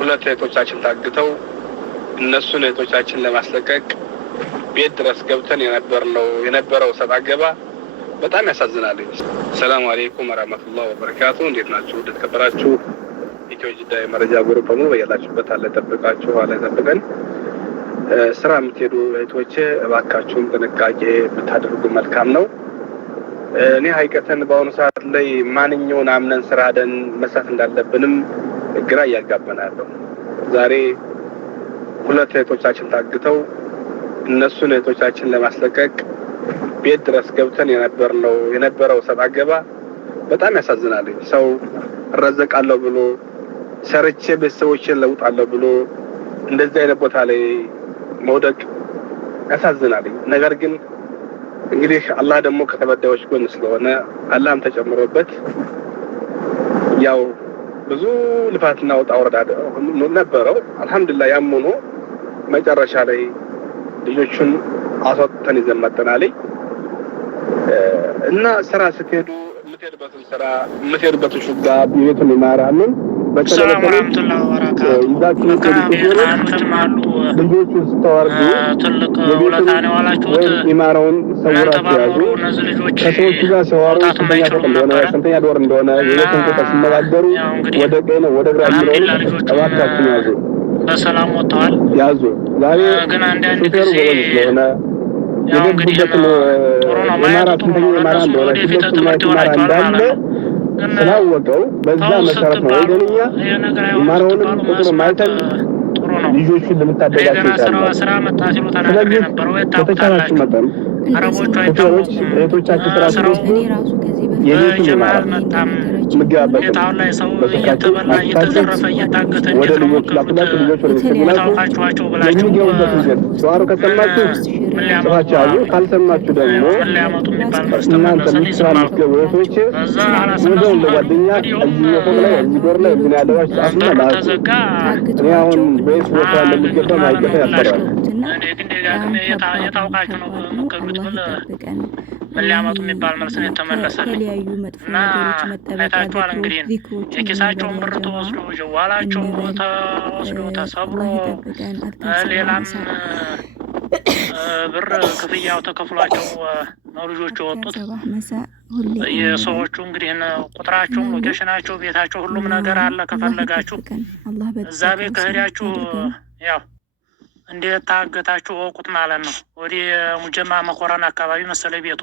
ሁለት እህቶቻችን ታግተው እነሱን እህቶቻችን ለማስለቀቅ ቤት ድረስ ገብተን የነበረው ሰጣ ገባ በጣም ያሳዝናል። ሰላም አለይኩም ወራህመቱላሂ ወበረካቱ። እንዴት ናችሁ? ተከበራችሁ ኢትዮ ጅዳ መረጃ ግሩፕ ነው። በያላችሁበት አለ ተጠብቃችሁ አለ ተጠብቀን ስራ የምትሄዱ እህቶቼ እባካችሁን ጥንቃቄ ብታደርጉ መልካም ነው። እኔ ሀይቀተን በአሁኑ ሰዓት ላይ ማንኛውን አምነን ስራ ሄደን መስራት እንዳለብንም ግራ እያጋባናለሁ። ዛሬ ሁለት እህቶቻችን ታግተው እነሱን እህቶቻችን ለማስለቀቅ ቤት ድረስ ገብተን የነበረው ሰጣ ገባ በጣም ያሳዝናል። ሰው እረዘቃለሁ ብሎ ሰርቼ ቤተሰቦችን ለውጣለሁ ብሎ እንደዚህ አይነት ቦታ ላይ መውደቅ ያሳዝናል። ነገር ግን እንግዲህ አላህ ደግሞ ከተበዳዮች ጎን ስለሆነ አላህም ተጨምሮበት ያው ብዙ ልፋትና ወጣ ወረዳ ነበረው። አልহামዱሊላህ ያም ሆኖ መጨረሻ ላይ ልጆቹን አስወጥተን ይዘን መጥተናል። እና ስራ ስትሄዱ የምትሄዱበትን ሹጋ ቤቱን ይማራልን። ሰላም ወራህመቱላሂ ወበረካቱ። መካቢያንተማሉ ልጆቹ ትልቅ ውለታ ነው ያላችሁት። ይማራውን ሰውራችሁ ያዙ። ከሰዎች ጋር ሲዋሩ ስንተኛ ዶር እንደሆነ የቤቱን ቁጥር ሲነጋገሩ ወደ ቀኝ ወደ ግራ የሚለውን እባካችሁን ያዙ። በሰላም ወጥተዋል ያዙ። ዛሬ ግን አንዳንድ ጊዜ ስለሆነ ያው እንግዲህ ጥሩ ነው ማለት ጥሩ ነው። እነሱ ወደፊት ትምህርት ይሆናቸዋል ማለት ነው። ስላወቀው በዛ መሰረት ነው ወደኛ ማራውንም ቁጥር ማይተን ጥሩ ነው። ልጆቹን ለምታደጋቸው ስራ መጣ ሲሉ ተናግረው የነበረው የታውቃላችሁ አረቦቹ አይታወቁም። እህቶቻችን ስራ ሲወስዱ የቤቱን ይማራል ምግባበት አሁን ላይ ሰው እየተበላ እየተዘረፈ እየታገተ ወደ ልጆች ላኩላችሁ። ልጆች ወደ ተጉላችሁ ታውቃችኋቸው ብላችሁ ሰዋሩ ከሰማችሁ ጽፋችሁ ያዙ። ካልሰማችሁ ደግሞ እናንተ ምትስራ ምትገቡ እህቶች ወደው ለጓደኛ እዚህ ፎቅ ላይ እዚህ ዶር ላይ ምን ያለዋች ጻፉና ላኩ። እኔ አሁን ቤት ቦታ ለሚገባ ማይገባ ያፈራል። እኔ ግን ደጋግሜ የታውቃችሁ ነው የምትቀሩት ምን ሊያመጡ የሚባል መልስ ነው የተመለሰልኝ። እና አይታችኋል እንግዲህ የኪሳቸውን ብር ተወስዶ ጀዋላቸው ተወስዶ ተሰብሮ ሌላም ብር ክፍያው ተከፍሏቸው ነው ልጆቹ የወጡት። የሰዎቹ እንግዲህ ቁጥራቸው፣ ሎኬሽናቸው፣ ቤታቸው ሁሉም ነገር አለ። ከፈለጋችሁ እዛ ቤት ከሄዳችሁ ያው እንዴት ታገታችሁ ወቁት ማለት ነው። ወደ ሙጀማ መኮራን አካባቢ መሰለ ቤቱ